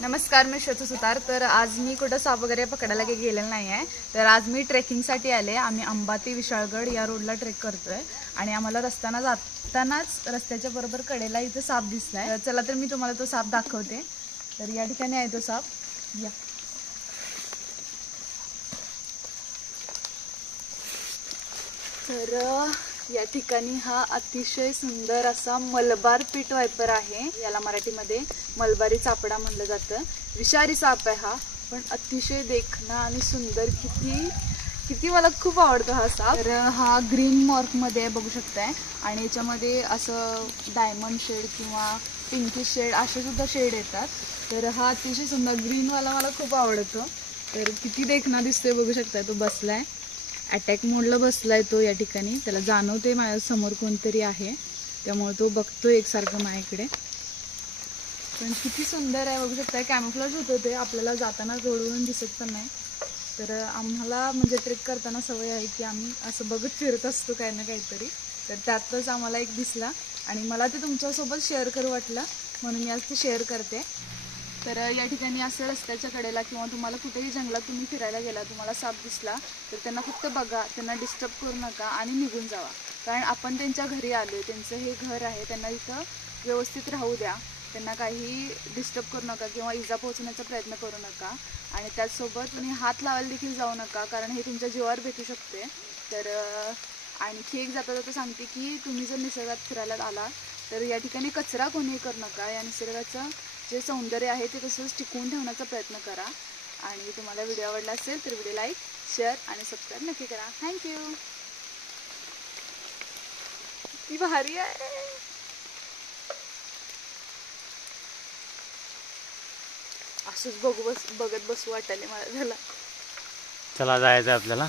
नमस्कार, मी श्वेता सुतार. तर आज मी कुठं साप वगैरे पकडायला काही गेलेलं नाही आहे. तर आज मी ट्रेकिंगसाठी आले. आम्ही अंबाती विशाळगड या रोडला ट्रेक करतोय आणि आम्हाला जातानाच रस्त्याच्या बरोबर कडेला इथे साप दिसलाय. चला तर मी तुम्हाला तो साप दाखवते. तर या ठिकाणी आहे तो साप. या तर या ठिकाणी हा अतिशय सुंदर असा मलबार पीट वायपर आहे. याला मराठीमध्ये मलबारी चापडा म्हणलं जातं. विषारी साप आहे हा, पण अतिशय देखणा आणि सुंदर. किती मला खूप आवडतो हा साप. तर हा ग्रीन मॉर्कमध्ये आहे, बघू शकताय. आणि याच्यामध्ये असं डायमंड शेड किंवा पिंकी शेड असे सुद्धा शेड येतात. तर हा अतिशय सुंदर ग्रीनवाला मला खूप आवडतो. तर किती देखणा दिसतोय, बघू शकताय. तो बसलाय, अटॅक मोडला बसलाय तो या ठिकाणी. त्याला जाणवते माझ्या समोर कोणतरी आहे, त्यामुळे तो बघतोय एकसारखं माझ्याकडे. पण किती सुंदर आहे, बघू शकता. कॅमोफ्लेज होतं ते, आपल्याला जाताना रोडवरून दिसत पण नाही. तर आम्हाला म्हणजे ट्रेक करताना सवय आहे की आम्ही असं बघत फिरत असतो काही ना काहीतरी. तर त्यातच आम्हाला एक दिसला आणि मला ते तुमच्यासोबत शेअर करू वाटलं, म्हणून मी आज ते शेअर करते. तर या ठिकाणी असं रस्त्याच्या कडेला किंवा तुम्हाला कुठेही जंगलात तुम्ही फिरायला गेला, तुम्हाला साप दिसला तर त्यांना फक्त बघा, त्यांना डिस्टर्ब करू नका आणि निघून जावा. कारण आपण त्यांच्या घरी आलो आहे, त्यांचं हे घर आहे, त्यांना इथं व्यवस्थित राहू द्या. त्यांना काही डिस्टर्ब करू नका किंवा इजा पोहोचण्याचा प्रयत्न करू नका. आणि त्याचसोबत तुम्ही हात लावायला देखील जाऊ नका, कारण हे तुमच्या जीवावर भेटू शकते. तर आणखी एक जाता जाता सांगते की तुम्ही जर निसर्गात फिरायला आला तर या ठिकाणी कचरा कोणीही करू नका. या निसर्गाचं जे सौंदर्य आहे ते तसंच टिकवून ठेवण्याचा प्रयत्न करा. आणि तुम्हाला व्हिडिओ आवडला असेल तर व्हिडिओ लाईक, शेअर आणि सबस्क्राईब नक्की करा. थँक्यू. ती भारी आहे. असंच बघत बसू वाटायले मला त्याला. चला जायचं आपल्याला.